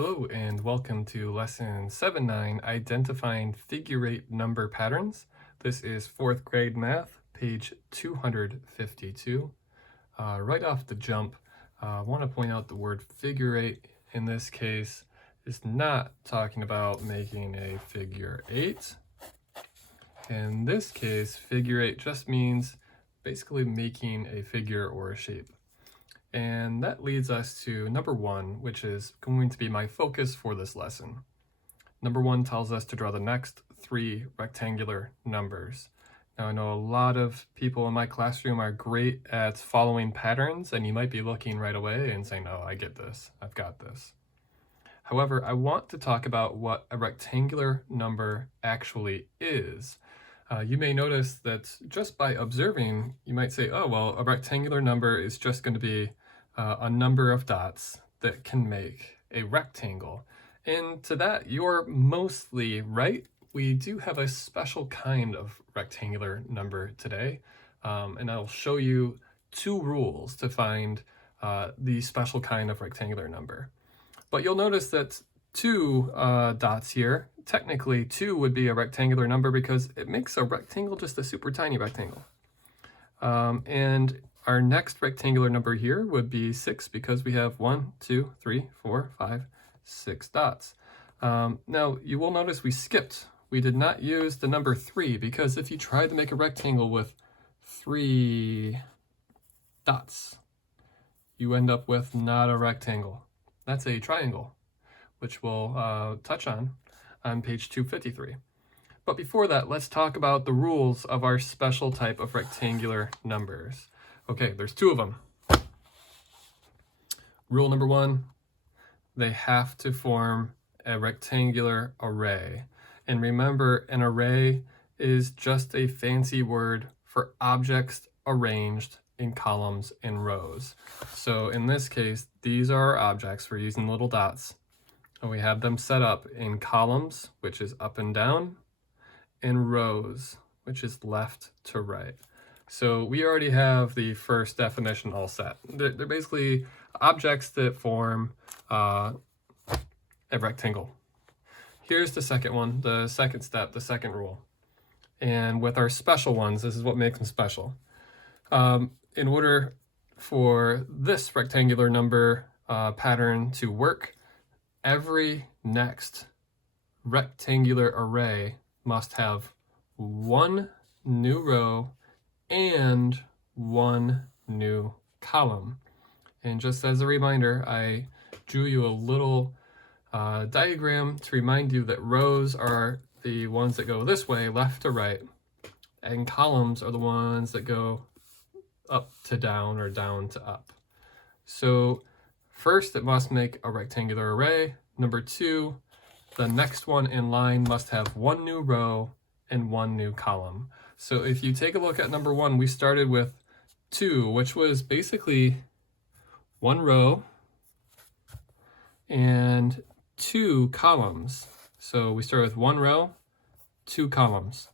Hello and welcome to lesson 7-9, Identifying Figure-8 Number Patterns. This is 4th grade math, page 252. Right off the jump, I want to point out the word figure-8 in this case is not talking about making a figure 8. In this case, figure-8 just means basically making a figure or a shape. And that leads us to number 1, which is going to be my focus for this lesson. Number 1 tells us to draw the next 3 rectangular numbers. Now I know a lot of people in my classroom are great at following patterns, and you might be looking right away and saying, oh, I get this, I've got this. However, I want to talk about what a rectangular number actually is. You may notice that just by observing, you might say, oh, well, a rectangular number is just going to be a number of dots that can make a rectangle. And to that, you're mostly right. We do have a special kind of rectangular number today, and I'll show you 2 rules to find the special kind of rectangular number. But you'll notice that 2 dots here, technically 2 would be a rectangular number because it makes a rectangle just a super tiny rectangle. And our next rectangular number here would be 6 because we have 1, 2, 3, 4, 5, 6 dots. Now you will notice we skipped. We did not use the number 3 because if you tried to make a rectangle with 3 dots, you end up with not a rectangle. That's a triangle, which we'll touch on page 253. But before that, let's talk about the rules of our special type of rectangular numbers. Okay, there's 2 of them. Rule number 1, they have to form a rectangular array. And remember, an array is just a fancy word for objects arranged in columns and rows. So in this case, these are our objects. We're using little dots. And we have them set up in columns, which is up and down, and rows, which is left to right. So we already have the first definition all set. They're basically objects that form a rectangle. Here's the second one, the second step, the second rule. And with our special ones, this is what makes them special. In order for this rectangular number pattern to work, every next rectangular array must have 1 new row and 1 new column. And just as a reminder, I drew you a little diagram to remind you that rows are the ones that go this way, left to right, and columns are the ones that go up to down or down to up. So first, it must make a rectangular array. Number 2, the next one in line must have 1 new row and 1 new column. So if you take a look at number 1, we started with 2, which was basically 1 row and 2 columns. So we start with 1 row, 2 columns.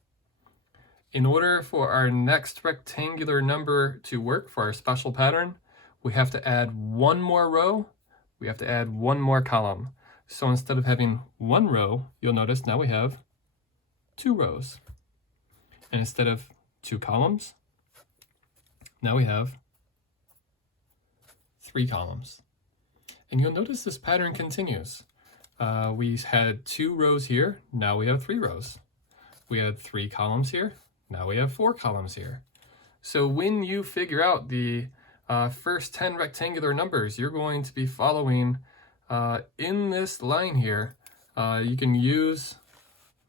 In order for our next rectangular number to work for our special pattern, we have to add 1 more row, we have to add 1 more column. So instead of having 1 row, you'll notice now we have 2 rows. And instead of 2 columns, now we have 3 columns. And you'll notice this pattern continues. We had 2 rows here, now we have 3 rows. We had 3 columns here, now we have 4 columns here. So when you figure out the first 10 rectangular numbers, you're going to be following in this line here. You can use,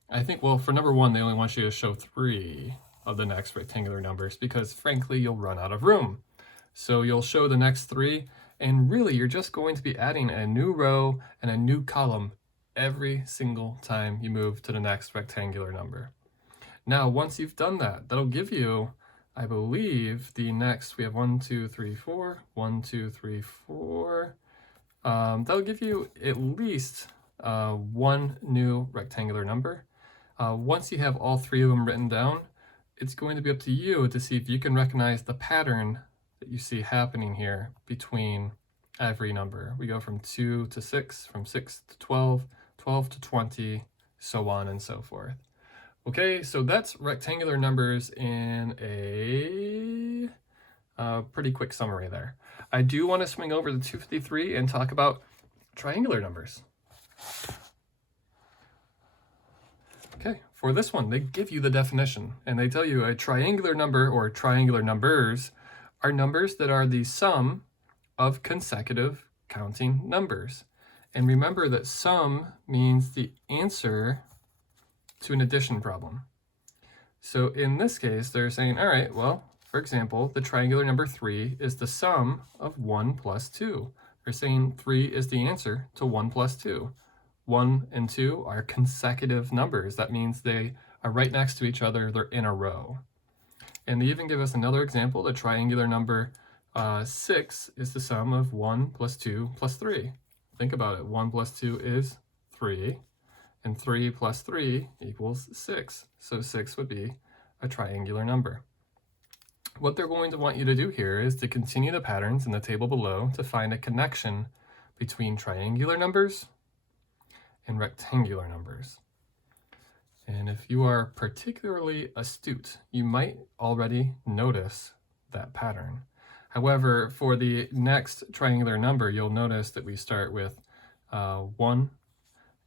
I think, well, for number 1, they only want you to show 3 of the next rectangular numbers because frankly, you'll run out of room. So you'll show the next 3, and really you're just going to be adding a new row and a new column every single time you move to the next rectangular number. Now, once you've done that, that'll give you, I believe, the next, we have 1, 2, 3, 4, 1, 2, 3, 4. That'll give you at least 1 new rectangular number. Once you have all 3 of them written down, it's going to be up to you to see if you can recognize the pattern that you see happening here between every number. We go from 2 to 6, from 6 to 12, 12 to 20, so on and so forth. Okay, so that's rectangular numbers in a pretty quick summary there. I do want to swing over to 253 and talk about triangular numbers. Okay, for this one, they give you the definition, and they tell you a triangular number or triangular numbers are numbers that are the sum of consecutive counting numbers. And remember that sum means the answer to an addition problem. So in this case, they're saying, all right, well, for example, the triangular number 3 is the sum of 1 plus 2. They're saying 3 is the answer to 1 plus 2. 1 and 2 are consecutive numbers. That means they are right next to each other. They're in a row. And they even give us another example. The triangular number 6 is the sum of 1 plus 2 plus 3. Think about it. 1 plus 2 is 3, and 3 plus 3 equals 6. So 6 would be a triangular number. What they're going to want you to do here is to continue the patterns in the table below to find a connection between triangular numbers and rectangular numbers. And if you are particularly astute, you might already notice that pattern. However, for the next triangular number, you'll notice that we start with 1,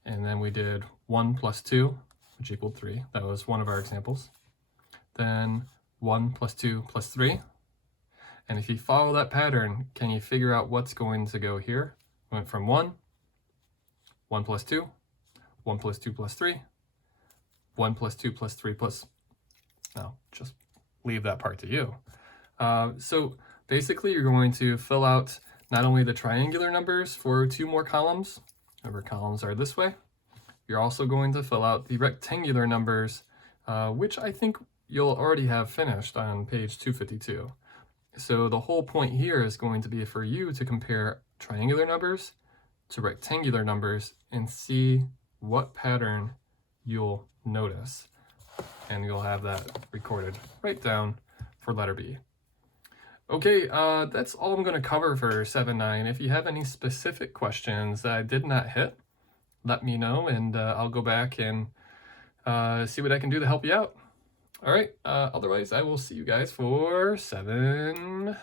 and then we did 1 plus 2, which equaled 3. That was one of our examples. Then 1 plus 2 plus 3. And if you follow that pattern, can you figure out what's going to go here? We went from 1 plus 2, 1 plus 2 plus 3, 1 plus 2 plus 3 plus, no, just leave that part to you. So basically you're going to fill out not only the triangular numbers for 2 more columns, remember columns are this way, you're also going to fill out the rectangular numbers, which I think you'll already have finished on page 252. So the whole point here is going to be for you to compare triangular numbers to rectangular numbers and see what pattern you'll notice. And you'll have that recorded right down for letter B. Okay, that's all I'm going to cover for 7-9. If you have any specific questions that I did not hit, let me know, and I'll go back and see what I can do to help you out. All right, otherwise I will see you guys for 7-10.